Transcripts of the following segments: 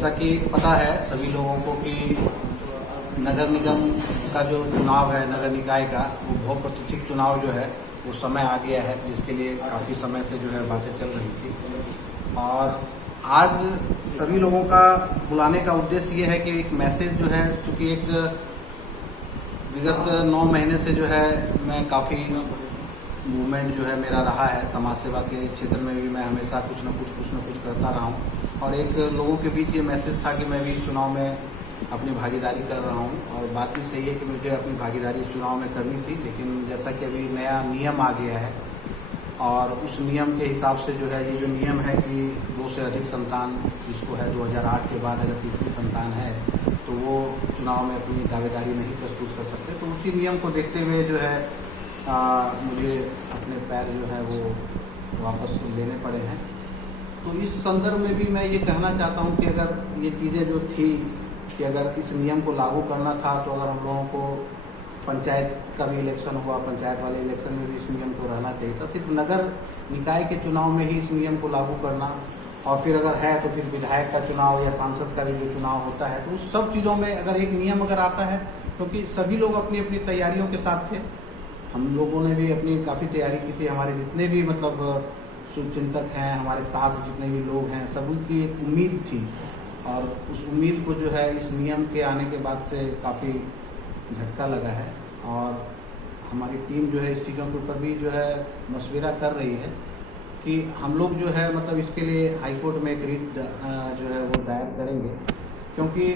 जैसा कि पता है सभी लोगों को कि नगर निगम का जो चुनाव है, नगर निकाय का, वो बहुत प्रतीक्षित चुनाव जो है वो समय आ गया है, जिसके लिए काफ़ी समय से जो है बातें चल रही थी। और आज सभी लोगों का बुलाने का उद्देश्य ये है कि एक मैसेज जो है, चूँकि एक विगत 9 महीने से जो है मैं काफ़ी मूवमेंट जो है मेरा रहा है, समाज सेवा के क्षेत्र में भी मैं हमेशा कुछ न कुछ करता रहा हूँ। और एक लोगों के बीच ये मैसेज था कि मैं भी इस चुनाव में अपनी भागीदारी कर रहा हूँ। और बात भी सही है कि मुझे अपनी भागीदारी इस चुनाव में करनी थी, लेकिन जैसा कि अभी नया नियम आ गया है और उस नियम के हिसाब से जो है, ये जो नियम है कि 2 से अधिक संतान जिसको है 2008 के बाद अगर तीसरी संतान है तो वो चुनाव में अपनी दावेदारी नहीं प्रस्तुत कर सकते। तो उसी नियम को देखते हुए जो है मुझे अपने पैर जो है वो वापस लेने पड़े हैं। तो इस संदर्भ में भी मैं ये कहना चाहता हूँ कि अगर ये चीज़ें जो थी कि अगर इस नियम को लागू करना था, तो अगर हम लोगों को पंचायत का भी इलेक्शन हुआ, पंचायत वाले इलेक्शन में भी इस नियम को रहना चाहिए था। सिर्फ नगर निकाय के चुनाव में ही इस नियम को लागू करना, और फिर अगर है तो फिर विधायक का चुनाव या सांसद का भी जो चुनाव होता है, तो उस सब चीज़ों में अगर एक नियम अगर आता है, क्योंकि सभी लोग अपनी अपनी तैयारियों के साथ थे। हम लोगों ने भी अपनी काफ़ी तैयारी की थी। हमारे जितने भी मतलब शुभचिंतक हैं, हमारे साथ जितने भी लोग हैं, सभी की एक उम्मीद थी। और उस उम्मीद को जो है इस नियम के आने के बाद से काफ़ी झटका लगा है। और हमारी टीम जो है इस चीज़ों के ऊपर भी जो है मशविरा कर रही है कि हम लोग जो है मतलब इसके लिए हाईकोर्ट में एक रिट जो है वो दायर करेंगे, क्योंकि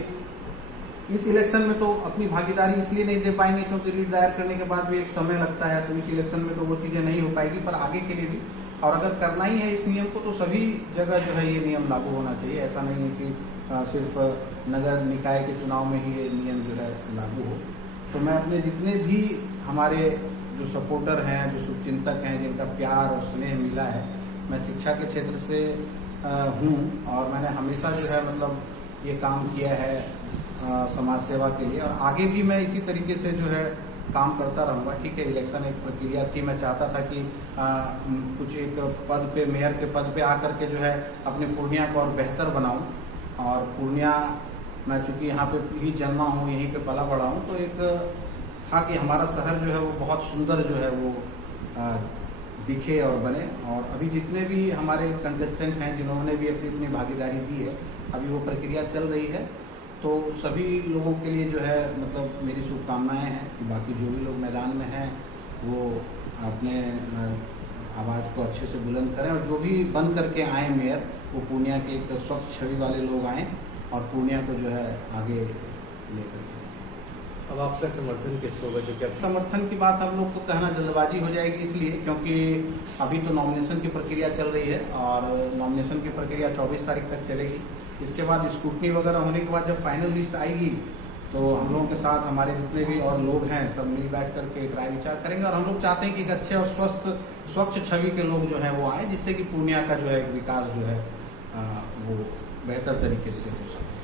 इस इलेक्शन में तो अपनी भागीदारी इसलिए नहीं दे पाएंगे क्योंकि रिट दायर करने के बाद भी एक समय लगता है, तो इस इलेक्शन में तो वो चीज़ें नहीं हो पाएगी। पर आगे के लिए भी, और अगर करना ही है इस नियम को, तो सभी जगह जो है ये नियम लागू होना चाहिए। ऐसा नहीं है कि सिर्फ नगर निकाय के चुनाव में ही ये नियम जो है लागू हो। तो मैं अपने जितने भी हमारे जो सपोर्टर हैं, जो शुभचिंतक हैं, जिनका प्यार और स्नेह मिला है, मैं शिक्षा के क्षेत्र से हूँ और मैंने हमेशा जो है मतलब ये काम किया है समाज सेवा के लिए, और आगे भी मैं इसी तरीके से जो है काम करता रहूँगा। ठीक है, इलेक्शन एक प्रक्रिया थी। मैं चाहता था कि कुछ एक पद पे, मेयर के पद पे आकर के जो है अपने पूर्णिया को और बेहतर बनाऊँ। और पूर्णिया, मैं चूँकि यहाँ पे ही जन्मा हूँ, यहीं पे पला बड़ा हूँ, तो एक था कि हमारा शहर जो है वो बहुत सुंदर जो है वो दिखे और बने। और अभी जितने भी हमारे कंटेस्टेंट हैं जिन्होंने भी अपनी अपनी भागीदारी दी है, अभी वो प्रक्रिया चल रही है। तो सभी लोगों के लिए जो है मतलब मेरी शुभकामनाएं हैं कि बाकी जो भी लोग मैदान में हैं वो अपने आवाज़ को अच्छे से बुलंद करें, और जो भी बन करके आए मेयर, वो पूर्णिया के एक स्वच्छ छवि वाले लोग आएँ और पूर्णिया को जो है आगे लेकर के जाएँ। अब आपका समर्थन किसको होगा? जो कि समर्थन की बात हम लोग को कहना जल्दबाजी हो जाएगी, इसलिए क्योंकि अभी तो नॉमिनेशन की प्रक्रिया चल रही है और नॉमिनेशन की प्रक्रिया 24 तारीख तक चलेगी। इसके बाद स्क्रूटनी वगैरह होने के बाद जब फाइनल लिस्ट आएगी तो हम लोगों के साथ हमारे जितने भी और लोग हैं सब मिल बैठ करके एक राय विचार करेंगे। और हम लोग चाहते हैं कि एक अच्छे और स्वच्छ छवि के लोग जो हैं वो आए, जिससे कि पूर्णिया का जो है विकास जो है वो बेहतर तरीके से हो सके।